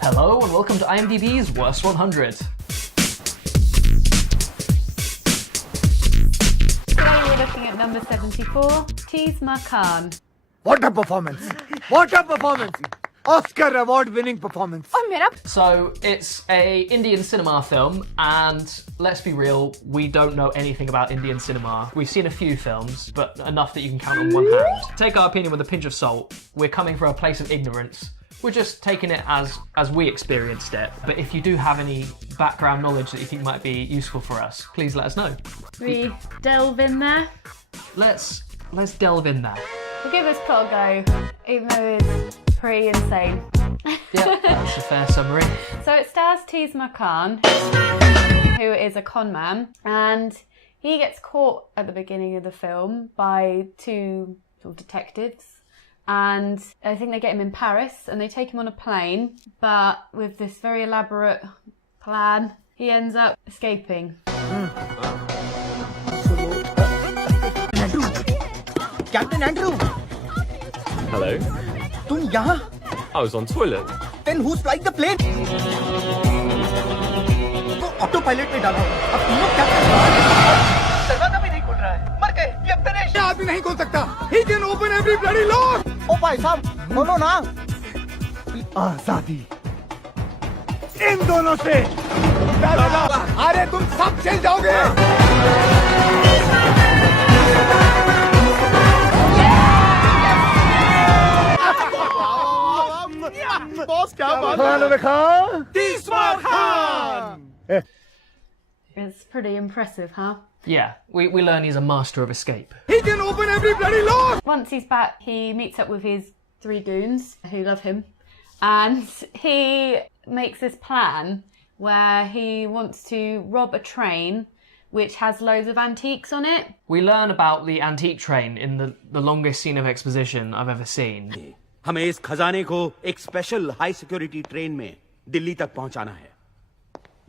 Hello and welcome to IMDB's Worst 100. Today we're looking at number 74, Tees Maar Khan. What a performance! What a performance! Oscar award-winning performance. So it's a Indian cinema film, and let's be real, we don't know anything about Indian cinema. We've seen a few films, but enough that you can count on one hand. Take our opinion with a pinch of salt. We're coming from a place of ignorance. We're just taking it as we experienced it. But if you do have any background knowledge that you think might be useful for us, please let us know. We delve in there. Let's delve in there. We'll give this plot a go, even though it's pretty insane. Yeah, that's a fair summary. So it stars Tees Maar Khan, who is a con man, and he gets caught at the beginning of the film by two sort of detectives. And I think they get him in Paris and they take him on a plane, but with this very elaborate plan, he ends up escaping. Captain Andrew! Hello? तुम यहाँ? I was on toilet. Then who's flying the plane? तो auto pilot में डाला होगा। अब तीनों captain दरवाजा भी नहीं खोल रहा है। मर गए। ये फिनिश। आदमी नहीं खोल सकता। He can open every bloody lock. ओ भाई साहब, बोलो ना। आजादी। इन दोनों से। दादा, अरे तुम सब चल जाओगे। Boss, क्या बात है? Tees Maar Khan! It's pretty impressive, huh? Yeah, we learn he's a master of escape. He can open every bloody lock! Once he's back, he meets up with his three goons who love him, and he makes this plan where he wants to rob a train which has loads of antiques on it. We learn about the antique train in the longest scene of exposition I've ever seen. हमें इस खजाने को एक special high security train में दिल्ली तक पहुंचाना है.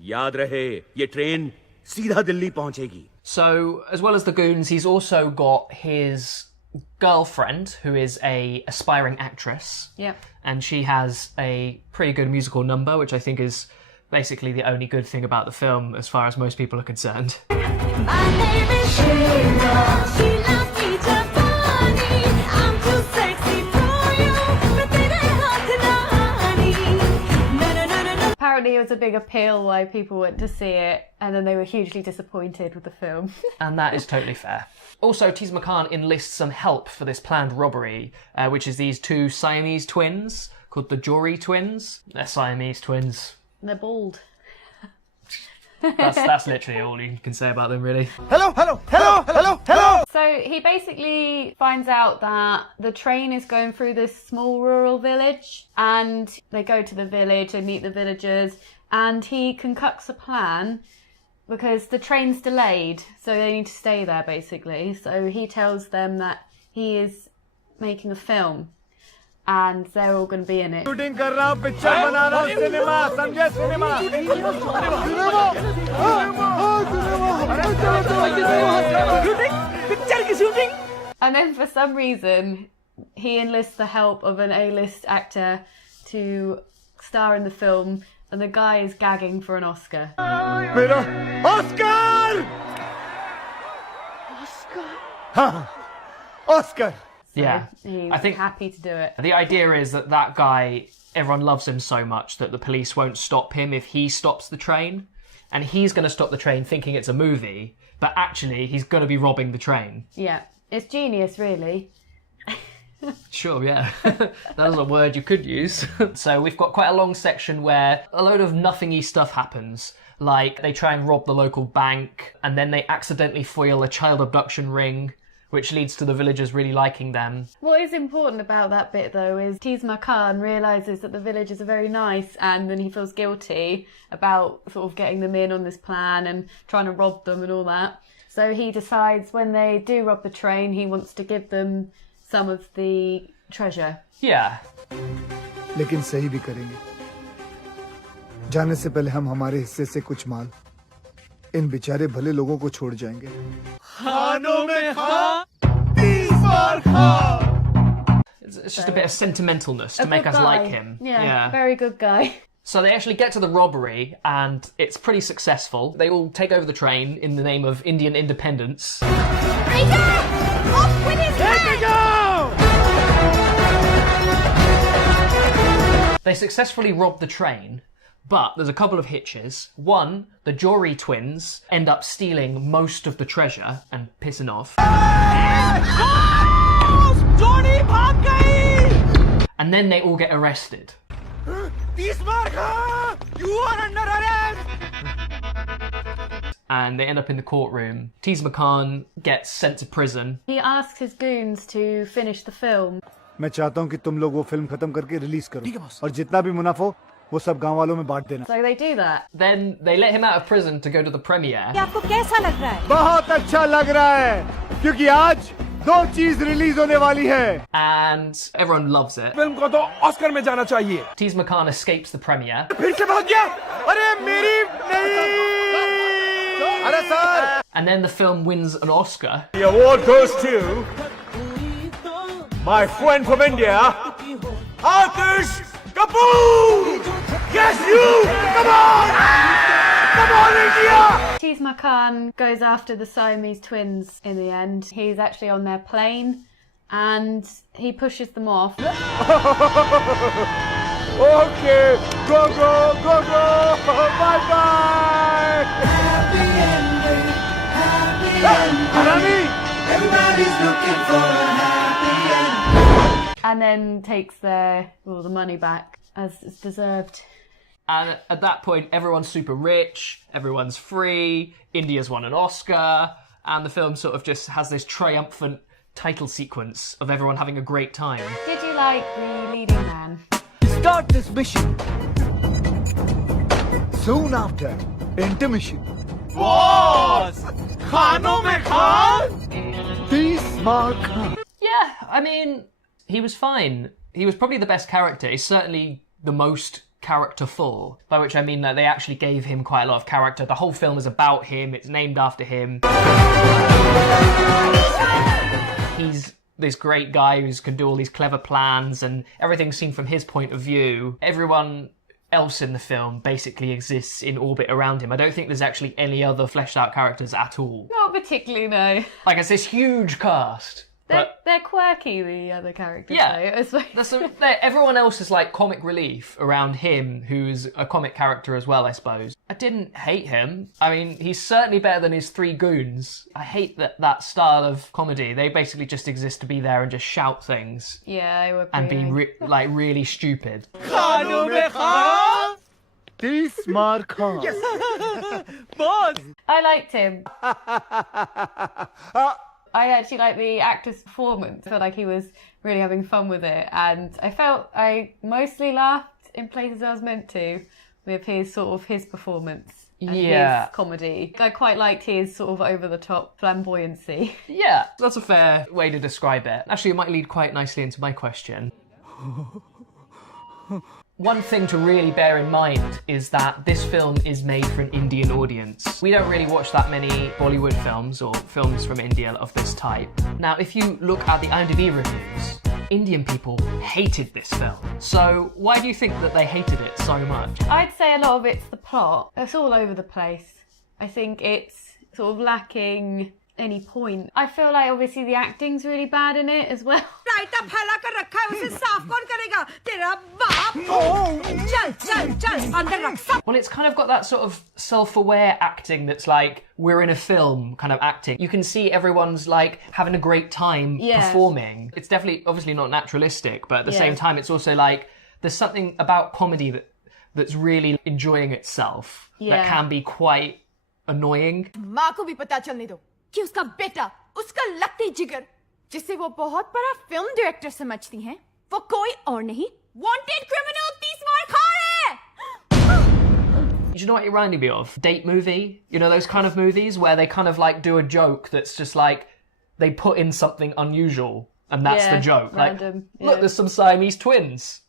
याद रहे, ये ट्रेन सीधा दिल्ली पहुंचेगी. So, as well as the goons, he's also got his girlfriend, who is a aspiring actress. Yep. And she has a pretty good musical number, which I think is basically the only good thing about the film as far as most people are concerned. My name is Sheila. She loves me just funny. I'm too sexy for you. But they don't have to know. Apparently it was a big appeal why people went to see it, and then they were hugely disappointed with the film. And that is totally fair. Also, Tees Maar Khan enlists some help for this planned robbery, which is these two Siamese twins called the Jory twins. They're Siamese twins. They're bald. That's literally all you can say about them, really. Hello! So he basically finds out that the train is going through this small rural village, and they go to the village, they meet the villagers, and he concocts a plan because the train's delayed, so they need to stay there basically. So he tells them that he is making a film and they're all going to be in it. Shooting कर रहा हूँ, picture बना रहा हूँ, cinema, समझे cinema, picture की shooting. And then for some reason, he enlists the help of an A-list actor to star in the film, and the guy is gagging for an Oscar. मेरा Oscar! हाँ, Oscar. So Yeah, he's I think happy to do it. the idea is that guy, everyone loves him so much that the police won't stop him if he stops the train. And he's going to stop the train thinking it's a movie, but actually he's going to be robbing the train. Yeah, it's genius, really. Sure, yeah. That is a word you could use. So we've got quite a long section where a load of nothingy stuff happens. Like, they try and rob the local bank, and then they accidentally foil a child abduction ring, which leads to the villagers really liking them. What is important about that bit, though, is Tees Maar Khan realises that the villagers are very nice, and then he feels guilty about sort of getting them in on this plan and trying to rob them and all that. So he decides when they do rob the train, he wants to give them some of the treasure. Yeah. लेकिन सही भी करेंगे. जाने से पहले हम हमारे हिस्से से कुछ माल इन बेचारे भले लोगों को छोड़ जाएंगे. खानों में खां, Tees Maar Khan. It's just a bit of sentimentalness to A make good us guy. like him. Yeah, very good guy. So they actually get to the robbery, and it's pretty successful. They all take over the train in the name of Indian independence. They successfully rob the train, but there's a couple of hitches. One, the Jory twins end up stealing most of the treasure and pissing off. And then they all get arrested. Tees Maar Khan, you are under arrest. And they end up in the courtroom. Tees Maar Khan gets sent to prison. He asks his goons to finish the film. मैं चाहता हूँ कि तुम लोग वो film खत्म करके release करो और जितना भी मुनाफा हो वो सब गांव वालों में बांट देना। So they do that. Then they let him out of prison to go to the premiere. आपको कैसा लग रहा है? बहुत अच्छा लग रहा है क्योंकि आज दो चीज रिलीज होने वाली है। And everyone loves it. Film को तो ऑस्कर में जाना चाहिए। Tees Maar Khan escapes the premiere. फिर से भाग गया। अरे मेरी नहीं। अरे sir. And then the film wins an Oscar. The award goes to my friend from India, Aatish Kapoor. Yes, you. Come on. Come on, India. Tees Maar Khan goes after the Siamese twins in the end. He's actually on their plane and he pushes them off. Okay, go go go go. Bye bye. Happy ending, happy ending. Everybody's looking for a happy ending. And then takes the money back as it's deserved. And at that point, everyone's super rich, everyone's free, India's won an Oscar, and the film sort of just has this triumphant title sequence of everyone having a great time. Did you like the leading man? Start this mission. Soon after, intermission. Boss! Khanों में Khan? Tees Maar Khan. Yeah, I mean, he was fine. He was probably the best character. He's certainly the most characterful, by which I mean that they actually gave him quite a lot of character. The whole film is about him, it's named after him. He's this great guy who can do all these clever plans and everything's seen from his point of view. Everyone else in the film basically exists in orbit around him. I don't think there's actually any other fleshed out characters at all. Not particularly, no. Like, it's this huge cast. They're quirky, the other characters. Yeah, though. everyone else is like comic relief around him, who's a comic character as well, I suppose. I didn't hate him. I mean, he's certainly better than his three goons. I hate that style of comedy. They basically just exist to be there and just shout things Yeah, they were and be pretty really stupid. खानों में Khan? Tees Maar Khan. Boss! I liked him. I actually liked the actor's performance. I felt like he was really having fun with it. And I felt I mostly laughed in places I was meant to with his performance and Yeah. his comedy. I quite liked his sort of over-the-top flamboyancy. Yeah, that's a fair way to describe it. Actually, it might lead quite nicely into my question. One thing to really bear in mind is that this film is made for an Indian audience. We don't really watch that many Bollywood films or films from India of this type. Now, if you look at the IMDB reviews, Indian people hated this film. So why do you think that they hated it so much? I'd say a lot of it's the plot. It's all over the place. I think it's sort of lacking any point. I feel like obviously the acting's really bad in it as well. रायता फैला कर रखा है उसे साफ कौन करेगा तेरा बाप चल चल चल अंदर रख सब Well, it's kind of got that sort of self-aware acting that's like, we're in a film kind of acting. You can see everyone's like having a great time performing. It's definitely, obviously not naturalistic, but at the same time, it's also like, there's something about comedy that's really enjoying itself that can be quite annoying. माँ को भी पता चलने दो कि उसका बेटा उसका लत्ती जिगर जिसे वो बहुत बड़ा फिल्म डायरेक्टर समझती हैं वो कोई और नहीं वांटेड क्रिमिनल तीस मार खान है Do you know what it reminded me of? Date movie? You know, those kind of movies where they kind of like do a joke that's just like, they put in something unusual and that's the joke. random, Like, look, there's some Siamese twins.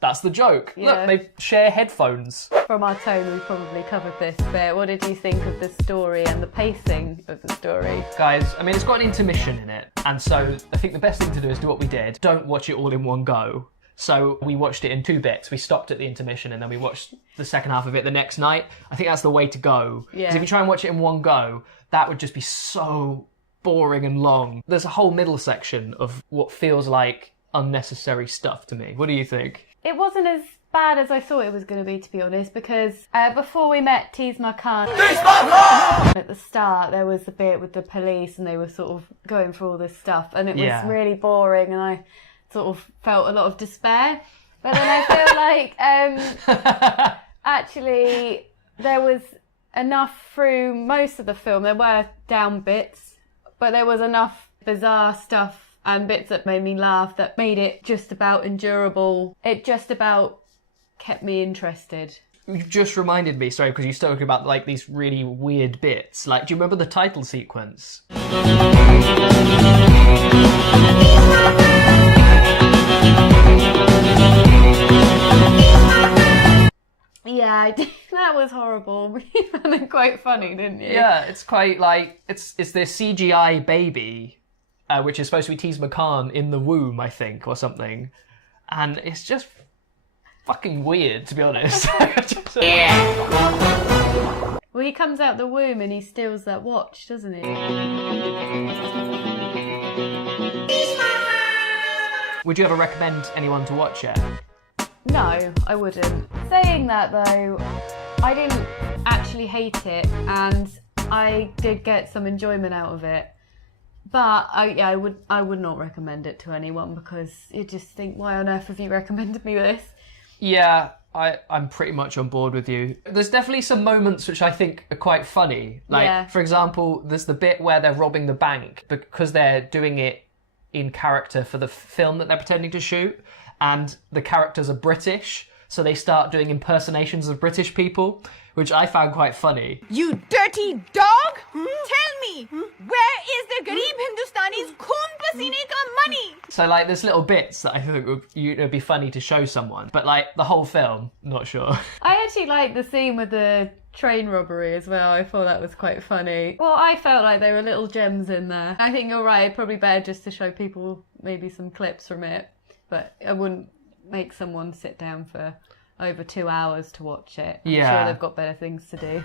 That's the joke. Yeah. Look, they share headphones. From our tone, we probably covered this bit. What did you think of the story and the pacing of the story? Guys, I mean, it's got an intermission in it, and so I think the best thing to do is do what we did. Don't watch it all in one go. So we watched it in 2 bits. We stopped at the intermission and then we watched the second half of it the next night. I think that's the way to go. Because if you try and watch it in one go, that would just be so boring and long. There's a whole middle section of what feels like unnecessary stuff to me. What do you think? It wasn't as bad as I thought it was going to be, to be honest, because before we met Tees Maar Khan, at the start there was the bit with the police and they were sort of going through all this stuff and it was really boring and I sort of felt a lot of despair. But then I feel like actually there was enough through most of the film. There were down bits, but there was enough bizarre stuff and bits that made me laugh that made it just about endurable. It just about kept me interested. You just reminded me, sorry, because you started talking about like these really weird bits. Like, do you remember the title sequence? Yeah, I did. That was horrible. You found it quite funny, didn't you? Yeah, it's quite like it's this CGI baby, which is supposed to be Tees Maar Khan in the womb, I think, or something, and it's just fucking weird, to be honest. Well, he comes out the womb and he steals that watch, doesn't he? Would you ever recommend anyone to watch it? No, I wouldn't. Saying that though, I didn't actually hate it and I did get some enjoyment out of it. But I would not recommend it to anyone because you just think, why on earth have you recommended me this? Yeah, I'm pretty much on board with you. There's definitely some moments which I think are quite funny. Like, for example, there's the bit where they're robbing the bank because they're doing it in character for the film that they're pretending to shoot, and the characters are British, so they start doing impersonations of British people, which I found quite funny. You dirty dog! Tell me, where is the Garib Hindustani's khoon pasine ka money? So, like, there's little bits that I think would be funny to show someone, but, like, the whole film, not sure. I actually liked the scene with the train robbery as well. I thought that was quite funny. Well, I felt like there were little gems in there. I think you're right, probably better just to show people maybe some clips from it, but I wouldn't make someone sit down for over 2 hours to watch it. I'm sure they've got better things to do.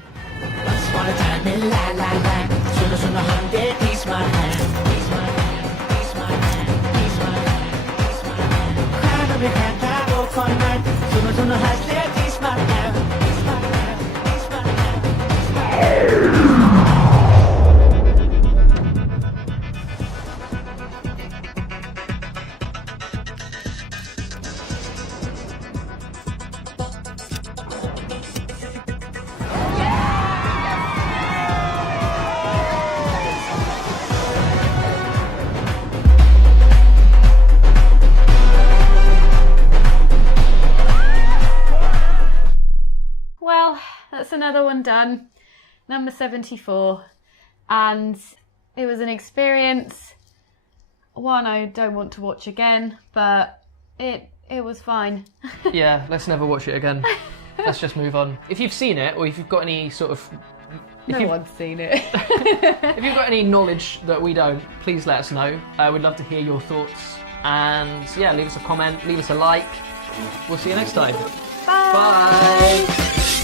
Well, that's another one done. Number 74. And it was an experience. One I don't want to watch again, but it was fine. Yeah, let's never watch it again. Let's just move on. If you've seen it, or if you've got any sort of... No one's seen it. If you've got any knowledge that we don't, please let us know. We'd love to hear your thoughts. And yeah, leave us a comment, leave us a like. We'll see you next time. Bye. Bye.